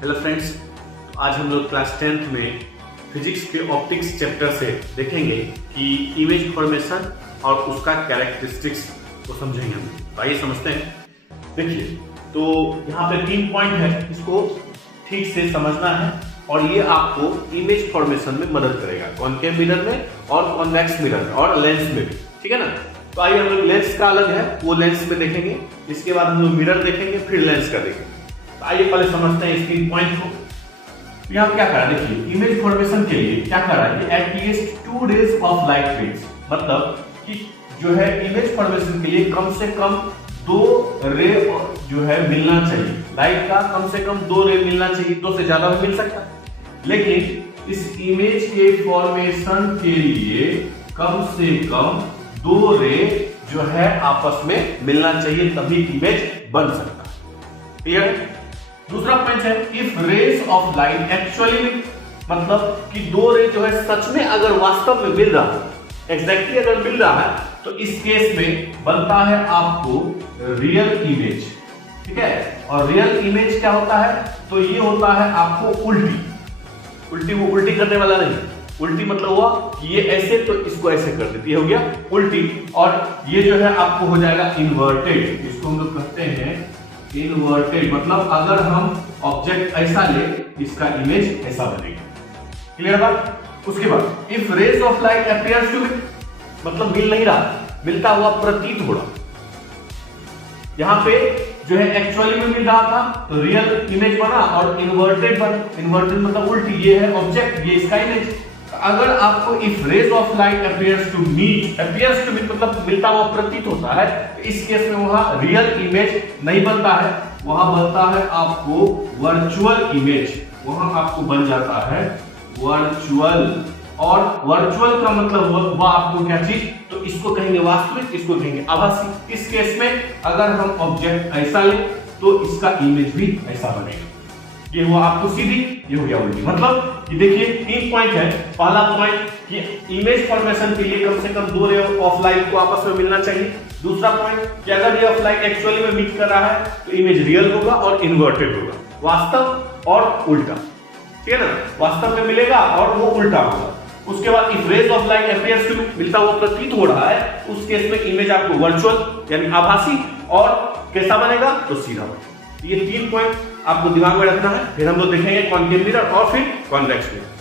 Hello friends, आज हम लोग क्लास 10th में फिजिक्स के ऑप्टिक्स चैप्टर से देखेंगे कि इमेज फॉर्मेशन और उसका कैरेक्टरिस्टिक्स को समझेंगे हम। तो आइए समझते हैं। देखिए, तो यहाँ पे 3 पॉइंट है, इसको ठीक से समझना है और ये आपको इमेज फॉर्मेशन में मदद करेगा, कॉनकेव मिरर में और कॉन्वेक्स मिरर में और लेंस में भी। ठीक है ना। तो आइए हम लोग लेंस का अलग है वो लेंस में देखेंगे, इसके बाद हम लोग मिरर देखेंगे, फिर लेंस का देखेंगे। तो आइए पहले समझते हैं इस 3 पॉइंट को। तो यहाँ क्या करा, देखिए इमेज फॉर्मेशन के लिए क्या करा है, at least 2 days of light rays, मतलब कि जो है इमेज फॉर्मेशन के लिए कम से कम 2 रे जो है मिलना चाहिए, लाइट का कम से कम 2 रे मिलना चाहिए, 2 से ज्यादा भी मिल सकता है, लेकिन इस इमेज के फॉर्मेशन के लिए कम से कम 2 रे जो है आपस में मिलना चाहिए, तभी इमेज बन सकता है। क्लियर। दूसरा पॉइंट है, if rays of light actually, मतलब कि 2 रे जो है सच में अगर वास्तव में मिल रहा है, एग्जैक्टली अगर मिल रहा है, तो इस केस में बनता है आपको रियल इमेज। ठीक है। और रियल इमेज क्या होता है, तो ये होता है आपको उल्टी। वो उल्टी करने वाला नहीं, उल्टी मतलब हुआ कि ये ऐसे तो इसको ऐसे कर देती है, हो गया उल्टी। और ये जो है आपको हो जाएगा इन्वर्टेड, इसको हम लोग कहते हैं इन्वर्टेड, मतलब अगर हम ऑब्जेक्ट ऐसा ले, इसका इमेज ऐसा बनेगा। क्लियर बात। उसके बाद if rays of light appears to be, मतलब मिल नहीं रहा, मिलता हुआ प्रतीत हो रहा, यहां पे जो है एक्चुअली में मिल रहा था तो रियल इमेज बना और इन्वर्टेड बना। इन्वर्टेड मतलब उल्टी, ये है ऑब्जेक्ट, ये इसका इमेज। अगर आपको if rays of light appears to meet, appears to meet मतलब मिलता हुआ प्रतीत होता है, तो इस केस में वहां रियल इमेज नहीं बनता है, वहां बनता है आपको वर्चुअल इमेज, वहां आपको बन जाता है वर्चुअल। और वर्चुअल का मतलब वह आपको क्या चीज, तो इसको कहेंगे वास्तविक, इसको कहेंगे आभासी। इस केस में अगर हम ऑब्जेक्ट ऐसा ले तो इसका इमेज भी ऐसा बनेगा। ये हुआ आपको सीधी, ये हो गया उल्टी। मतलब ये देखिए 3 पॉइंट है। पहला पॉइंट कि इमेज फॉर्मेशन के लिए कम से कम 2 रे ऑफ लाइट को आपस में मिलना चाहिए। दूसरा पॉइंट कि अगर रे ऑफ लाइट एक्चुअली में मीट कर रहा है तो इमेज रियल होगा और इन्वर्टेड होगा, वास्तव और उल्टा। ठीक है ना, वास्तव में मिलेगा और वो उल्टा होगा। उसके बाद if rays of light appears to, मिलता हुआ प्रतीत हो रहा है, उस केस में इमेज आपको वर्चुअल यानी आभासी और कैसा बनेगा, तो सीधा बनेगा। ये 3 पॉइंट आपको दिमाग में रखना है। फिर हम लोग देखेंगे कॉनकेव मिरर और फिर कॉन्वेक्स मिरर।